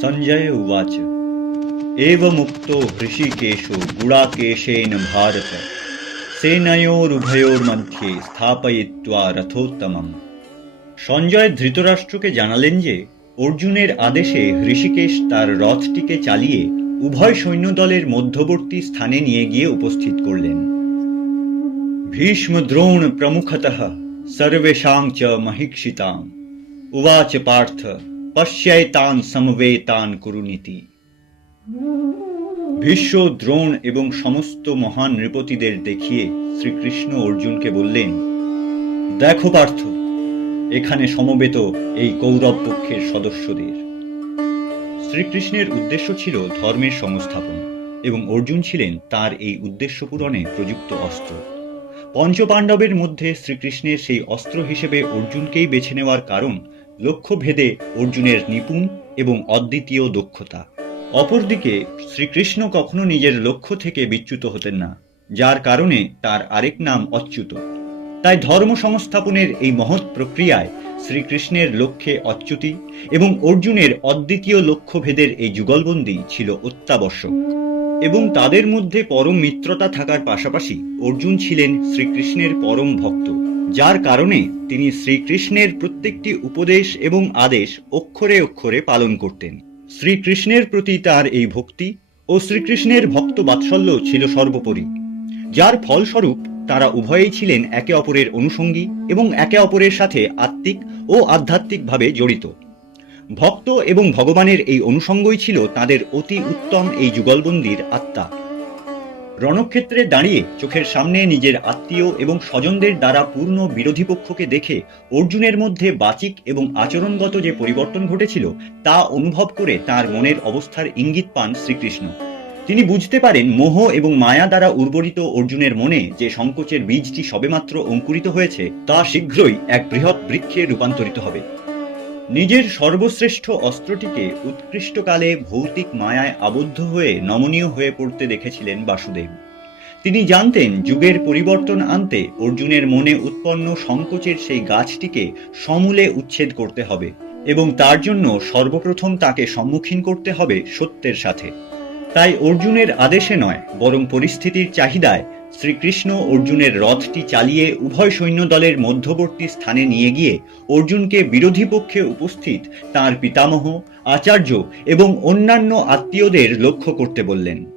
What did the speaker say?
सञ्जय उवाच एवमुक्तो हृषिकेशो गुडाकेशेन भारत সেনয়োরুভয়োর্মধ্যে স্থাপয়িত্বা রথোত্তমম সঞ্জয় ধৃতরাষ্ট্রকে জানালেন যে অর্জুনের আদেশে হৃষিকেশ তার রথটিকে চালিয়ে উভয় সৈন্যদলের মধ্যবর্তী স্থানে নিয়ে গিয়ে উপস্থিত করলেন দ্রোণ প্রমুখতঃ সর্বেষাং চ মহিক্ষিতাং উবাচ পার্থ পশ্যৈতান সমবেতান কুরুনীতি ভীষ্ম দ্রোণ এবং সমস্ত মহান নৃপতিদের দেখিয়ে শ্রীকৃষ্ণ অর্জুনকে বললেন, দেখো পার্থ, এখানে সমবেত এই কৌরব পক্ষের সদস্যদের। শ্রীকৃষ্ণের উদ্দেশ্য ছিল ধর্মের সংস্থাপন এবং অর্জুন ছিলেন তার এই উদ্দেশ্য পূরণে প্রযুক্ত অস্ত্র। পঞ্চপাণ্ডবের মধ্যে শ্রীকৃষ্ণের সেই অস্ত্র হিসেবে অর্জুনকেই বেছে নেওয়ার কারণ লক্ষ্য ভেদে অর্জুনের নিপুণ এবং অদ্বিতীয় দক্ষতা। অপরদিকে, শ্রীকৃষ্ণ কখনো নিজের লক্ষ্য থেকে বিচ্যুত হতেন না, যার কারণে তার আরেক নাম অচ্যুত। তাই ধর্ম সংস্থাপনের এই মহৎ প্রক্রিয়ায় শ্রীকৃষ্ণের লক্ষ্যে অচ্যুতি এবং অর্জুনের অদ্বিতীয় লক্ষ্যভেদের এই যুগলবন্দি ছিল অত্যাবশ্যক। এবং তাদের মধ্যে পরম মিত্রতা থাকার পাশাপাশি অর্জুন ছিলেন শ্রীকৃষ্ণের পরম ভক্ত, যার কারণে তিনি শ্রীকৃষ্ণের প্রত্যেকটি উপদেশ এবং আদেশ অক্ষরে অক্ষরে পালন করতেন। শ্রীকৃষ্ণের প্রতি তার এই ভক্তি ও শ্রীকৃষ্ণের ভক্ত বাৎসল্য ছিল সর্বোপরি, যার ফলস্বরূপ তারা উভয়েই ছিলেন একে অপরের অনুষঙ্গী এবং একে অপরের সাথে আত্মিক ও আধ্যাত্মিকভাবে জড়িত। ভক্ত এবং ভগবানের এই অনুষঙ্গই ছিল তাদের অতি উত্তম এই যুগলবন্দির আত্মা। রণক্ষেত্রে দাঁড়িয়ে চোখের সামনে নিজের আত্মীয় এবং স্বজনদের দ্বারা পূর্ণ বিরোধী পক্ষকে দেখে অর্জুনের মধ্যে বাচিক এবং আচরণগত যে পরিবর্তন ঘটেছিল, তা অনুভব করে তার মনের অবস্থার ইঙ্গিত পান শ্রীকৃষ্ণ। তিনি বুঝতে পারেন মোহ এবং মায়া দ্বারা উর্বরিত অর্জুনের মনে যে সংকোচের বীজটি সবেমাত্র অঙ্কুরিত হয়েছে, তা শীঘ্রই এক বৃহৎ বৃক্ষে রূপান্তরিত হবে। নিজের সর্বশ্রেষ্ঠ অস্ত্রটিকে উৎকৃষ্টকালে ভৌতিক মায়ায় আবদ্ধ হয়ে নমনীয় হয়ে পড়তে দেখেছিলেন বাসুদেব। তিনি জানতেন যুগের পরিবর্তন আনতে অর্জুনের মনে উৎপন্ন সংকোচের সেই গাছটিকে সমূলে উচ্ছেদ করতে হবে এবং তার জন্য সর্বপ্রথম তাকে সম্মুখীন করতে হবে সত্যের সাথে। তাই অর্জুনের আদেশে নয়, বরং পরিস্থিতির চাহিদায় শ্রীকৃষ্ণ অর্জুনের রথটি চালিয়ে উভয় সৈন্যদলের মধ্যবর্তী স্থানে নিয়ে গিয়ে অর্জুনকে বিরোধী পক্ষে উপস্থিত তাঁর পিতামহ, আচার্য এবং অন্যান্য আত্মীয়দের লক্ষ্য করতে বললেন।